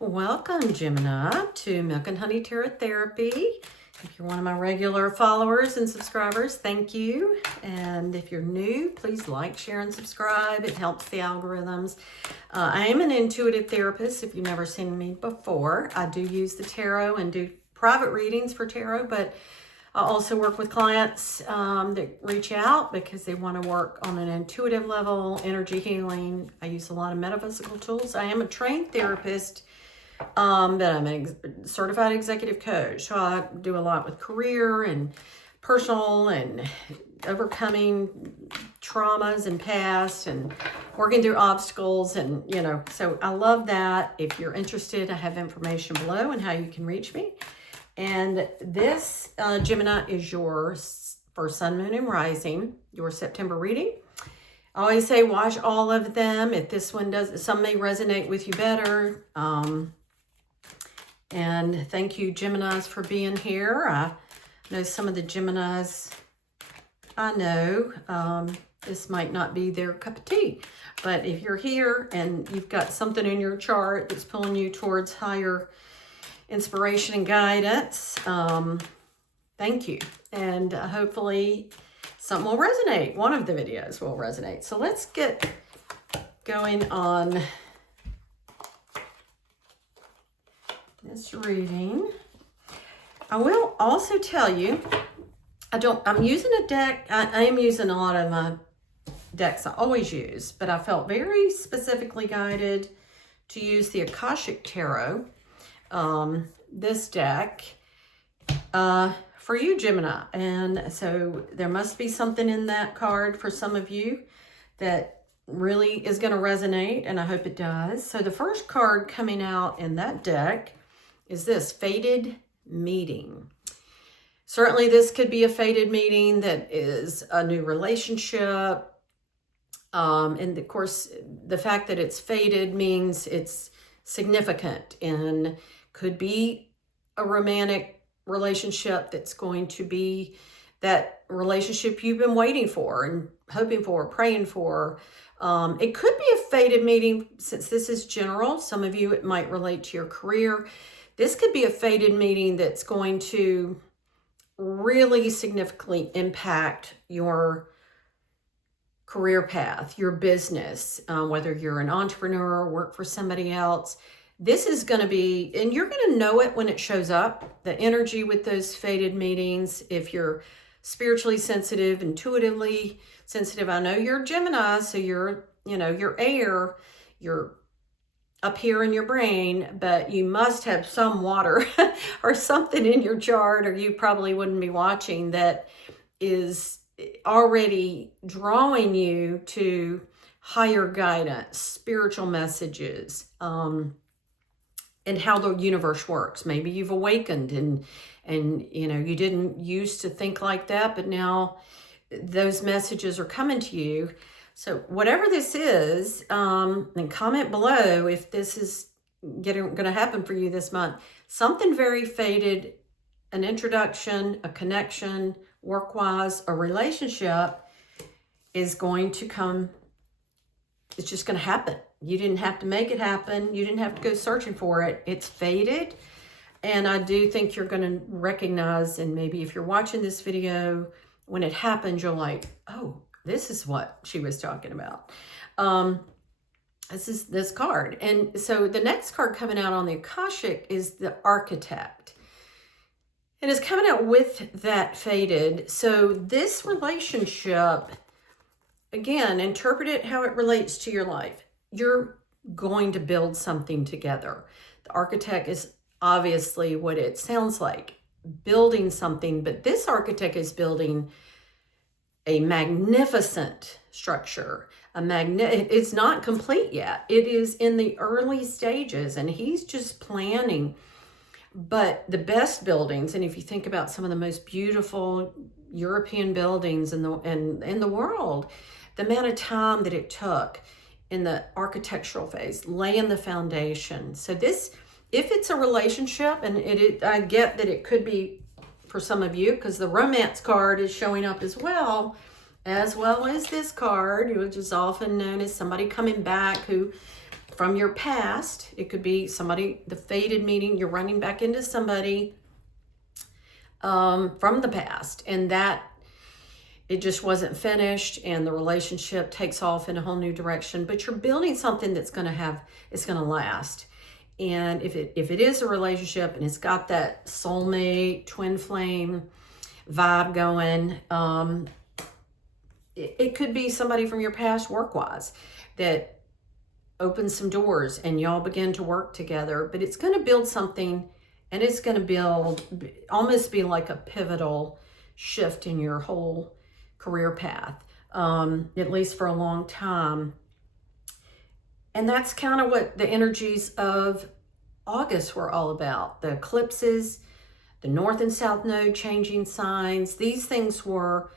Welcome, Gemini, to Milk and Honey Tarot Therapy. If you're one of my regular followers and subscribers, thank you. And if you're new, please like, share, and subscribe. It helps the algorithms. I am an intuitive therapist. If you've never seen me before, I do use the tarot and do private readings for tarot, but I also work with clients that reach out because they want to work on an intuitive level, energy healing. I use a lot of metaphysical tools. I am a trained therapist, but I'm a certified executive coach. So I do a lot with career and personal and overcoming traumas and past and working through obstacles. And, so I love that. If you're interested, I have information below on how you can reach me. And this, Gemini, is yours for Sun, Moon, and Rising, your September reading. I always say watch all of them. If this one does, some may resonate with you better. And thank you, Geminis, for being here. I know some of the Geminis I know. This might not be their cup of tea. But if you're here and you've got something in your chart that's pulling you towards higher inspiration and guidance, thank you. And hopefully something will resonate. One of the videos will resonate. So let's get going on this reading. I will also tell you, I'm using a deck. I am using a lot of my decks I always use, but I felt very specifically guided to use the Akashic Tarot, this deck, for you, Gemini. And so there must be something in that card for some of you that really is going to resonate, and I hope it does. So the first card coming out in that deck is this Fated Meeting. Certainly this could be a fated meeting that is a new relationship. And of course, the fact that it's fated means it's significant and could be a romantic relationship that's going to be that relationship you've been waiting for and hoping for, praying for. It could be a fated meeting, since this is general. Some of you, it might relate to your career. This could be a fated meeting that's going to really significantly impact your career path, your business, whether you're an entrepreneur or work for somebody else. This is going to be, and you're going to know it when it shows up, the energy with those fated meetings. If you're spiritually sensitive, intuitively sensitive, I know you're Gemini, so you're air, you're up here in your brain, but you must have some water or something in your chart, or you probably wouldn't be watching, that is already drawing you to higher guidance, spiritual messages, and how the universe works. Maybe you've awakened and you didn't used to think like that, but now those messages are coming to you. So whatever this is, then comment below if this is going to happen for you this month. Something very fated, an introduction, a connection, work-wise, a relationship is going to come. It's just going to happen. You didn't have to make it happen. You didn't have to go searching for it. It's fated. And I do think you're going to recognize, and maybe if you're watching this video, when it happens, you're like, oh, this is what she was talking about. This is this card. And so the next card coming out on the Akashic is the Architect. It is coming out with that fated. So this relationship, again, interpret it how it relates to your life. You're going to build something together. The Architect is obviously what it sounds like, building something, but this Architect is building a magnificent structure. It's not complete yet. It is in the early stages, and he's just planning. But the best buildings, and if you think about some of the most beautiful European buildings in the world, the amount of time that it took in the architectural phase, laying the foundation. So this, if it's a relationship, and I get that it could be for some of you, because the romance card is showing up as well as this card, which is often known as somebody coming back who from your past. It could be somebody, the fated meeting, you're running back into somebody from the past, and that it just wasn't finished, and the relationship takes off in a whole new direction. But you're building something that's going to last. And if it is a relationship and it's got that soulmate, twin flame vibe going, it could be somebody from your past work-wise that opens some doors and y'all begin to work together. But it's going to build something, and it's going to almost be like a pivotal shift in your whole career path, at least for a long time. And that's kind of what the energies of August were all about. The eclipses, the North and South Node changing signs. These things were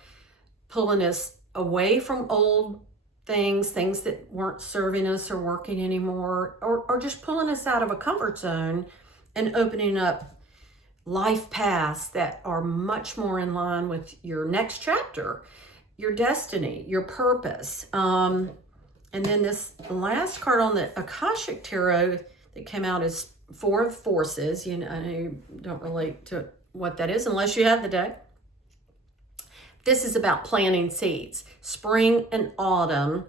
pulling us away from old things that weren't serving us or working anymore, or just pulling us out of a comfort zone and opening up life paths that are much more in line with your next chapter, your destiny, your purpose. And then this last card on the Akashic Tarot that came out is Four of Forces. I know you don't relate to what that is unless you have the deck. This is about planting seeds. Spring and autumn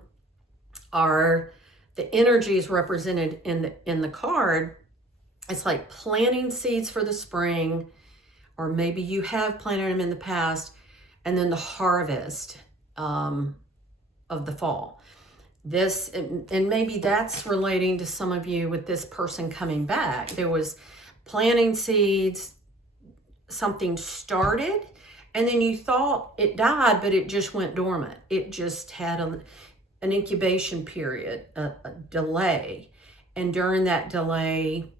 are the energies represented in the card. It's like planting seeds for the spring, or maybe you have planted them in the past, and then the harvest of the fall. This, and maybe that's relating to some of you with this person coming back. There was planting seeds, something started, and then you thought it died, but it just went dormant. It just had an incubation period, a delay. And during that delay,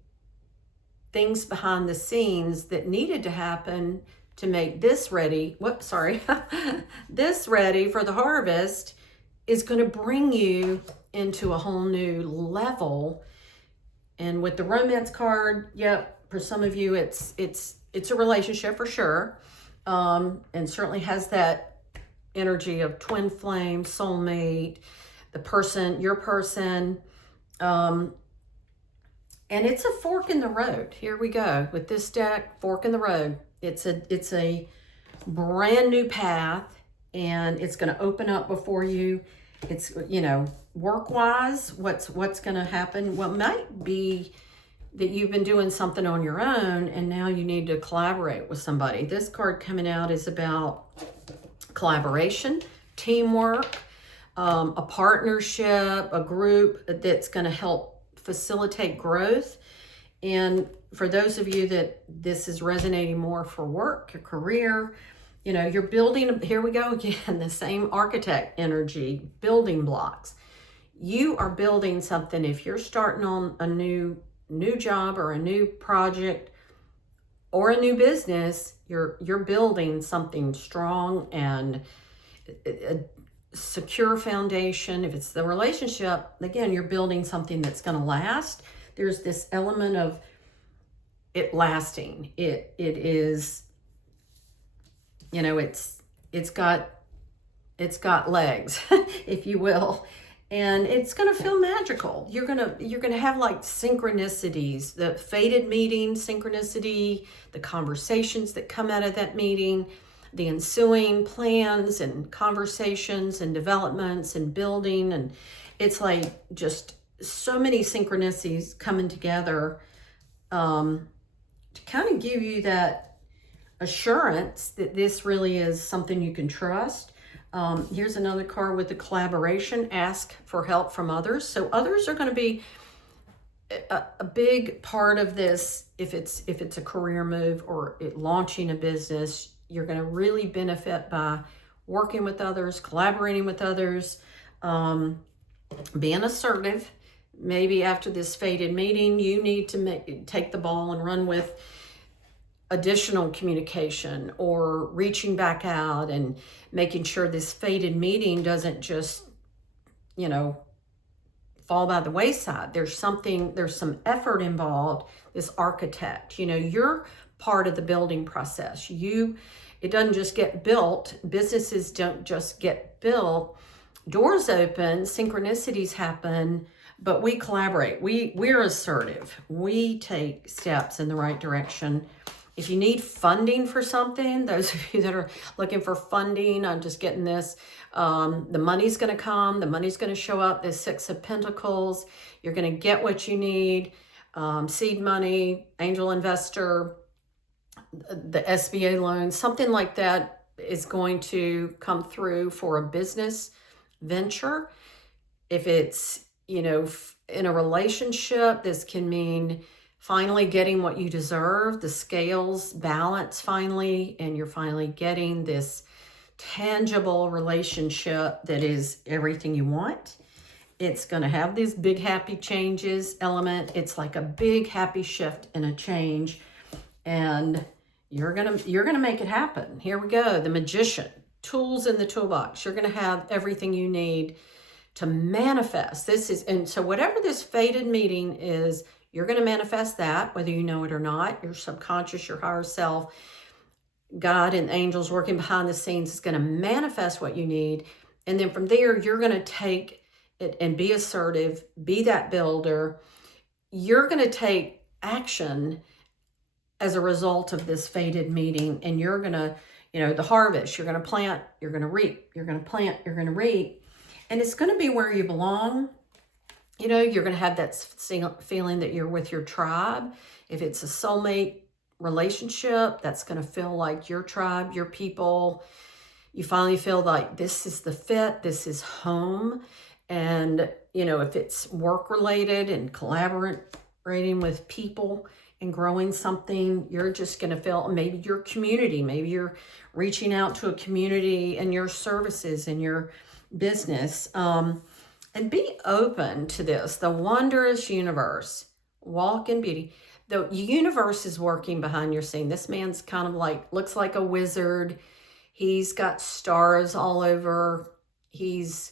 things behind the scenes that needed to happen to make this ready, this ready for the harvest is going to bring you into a whole new level. And with the romance card, yep, for some of you, it's a relationship for sure. And certainly has that energy of twin flame, soulmate, your person. And it's a fork in the road. Here we go with this deck, fork in the road. It's a brand new path, and it's going to open up before you. It's, work-wise, what's going to happen? Well, it might be that you've been doing something on your own and now you need to collaborate with somebody. This card coming out is about collaboration, teamwork, a partnership, a group that's going to help facilitate growth. And for those of you that this is resonating more for work, your career, you're building, here we go again, the same architect energy, building blocks. You are building something. If you're starting on a new job or a new project or a new business, you're building something strong and a secure foundation. If it's the relationship, again, you're building something that's going to last. There's this element of it lasting. It is, it's got legs, if you will. And it's going to feel magical. You're going to have like synchronicities, the fated meeting synchronicity, the conversations that come out of that meeting, the ensuing plans and conversations and developments and building. And it's like just so many synchronicities coming together to kind of give you that assurance that this really is something you can trust. Here's another card with the collaboration. Ask for help from others. So others are going to be a big part of this. If it's a career move or launching a business, you're going to really benefit by working with others, collaborating with others, being assertive. Maybe after this fated meeting, you need to take the ball and run with additional communication or reaching back out and making sure this fated meeting doesn't just, fall by the wayside. There's some effort involved. This architect, you're part of the building process. It doesn't just get built. Businesses don't just get built. Doors open, synchronicities happen, but we collaborate. We're assertive. We take steps in the right direction. If you need funding for something, those of you that are looking for funding, I'm just getting this, the money's going to come, the money's going to show up, the Six of Pentacles, you're going to get what you need, seed money, angel investor, the SBA loan, something like that is going to come through for a business venture. If it's, you know, in a relationship, this can mean finally getting what you deserve, the scales balance finally, and you're finally getting this tangible relationship that is everything you want. It's going to have these big happy changes element. It's like a big happy shift and a change, and you're going to make it happen. Here we go. The Magician, tools in the toolbox. You're going to have everything you need to manifest. This is, and so whatever this fated meeting is, you're going to manifest that, whether you know it or not. Your subconscious, your higher self, God and angels working behind the scenes is going to manifest what you need. And then from there, you're going to take it and be assertive, be that builder. You're going to take action as a result of this fated meeting. And you're going to, you know, the harvest, you're going to plant, you're going to reap, you're going to plant, you're going to reap. And it's going to be where you belong. You know, you're going to have that feeling that you're with your tribe. If it's a soulmate relationship, that's going to feel like your tribe, your people. You finally feel like this is the fit, this is home. And, you know, if it's work related and collaborating with people and growing something, you're just going to feel maybe your community, maybe you're reaching out to a community and your services and your business. And be open to this, the wondrous universe. Walk in beauty. The universe is working behind your scene. This man's kind of like, looks like a wizard. He's got stars all over. He's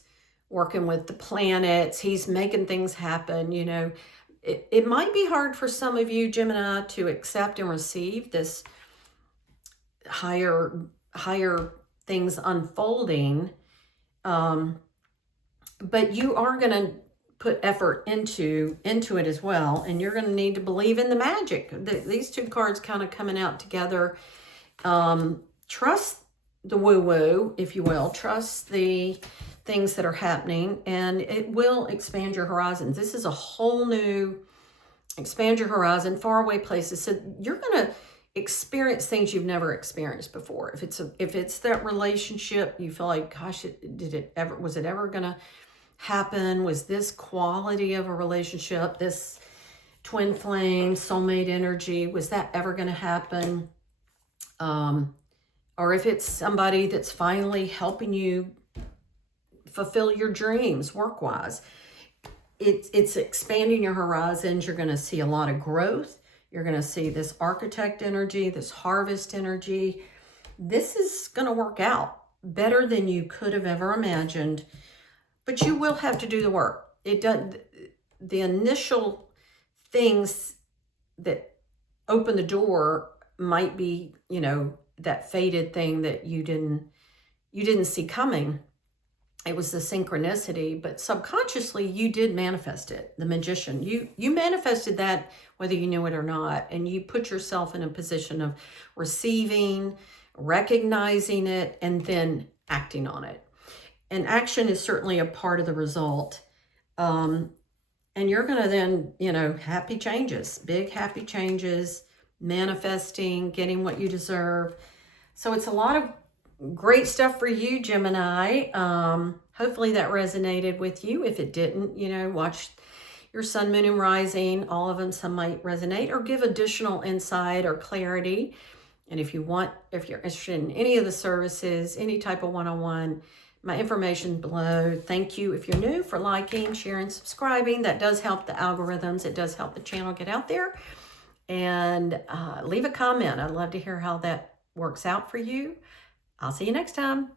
working with the planets. He's making things happen. You know, it might be hard for some of you, Gemini, to accept and receive this higher things unfolding. But you are going to put effort into it as well. And you're going to need to believe in the magic. These two cards kind of coming out together. Trust the woo-woo, if you will. Trust the things that are happening. And it will expand your horizons. This is a whole new, expand your horizon, faraway places. So you're going to experience things you've never experienced before. If it's that relationship, you feel like, gosh, was it ever going to happen? Was this quality of a relationship, this twin flame, soulmate energy, was that ever going to happen? Or if it's somebody that's finally helping you fulfill your dreams work-wise, it's expanding your horizons. You're going to see a lot of growth. You're going to see this architect energy, this harvest energy. This is going to work out better than you could have ever imagined. But you will have to do the work. The initial things that open the door might be, you know, that fated thing that you didn't see coming. It was the synchronicity, but subconsciously you did manifest it. The Magician, you manifested that whether you knew it or not, and you put yourself in a position of receiving, recognizing it, and then acting on it. And action is certainly a part of the result. And you're going to then, you know, happy changes, big happy changes, manifesting, getting what you deserve. So it's a lot of great stuff for you, Gemini. Hopefully that resonated with you. If it didn't, you know, watch your sun, moon, and rising. All of them, some might resonate or give additional insight or clarity. And if you're interested in any of the services, any type of one-on-one, my information below. Thank you if you're new for liking, sharing, subscribing. That does help the algorithms. It does help the channel get out there. And leave a comment. I'd love to hear how that works out for you. I'll see you next time.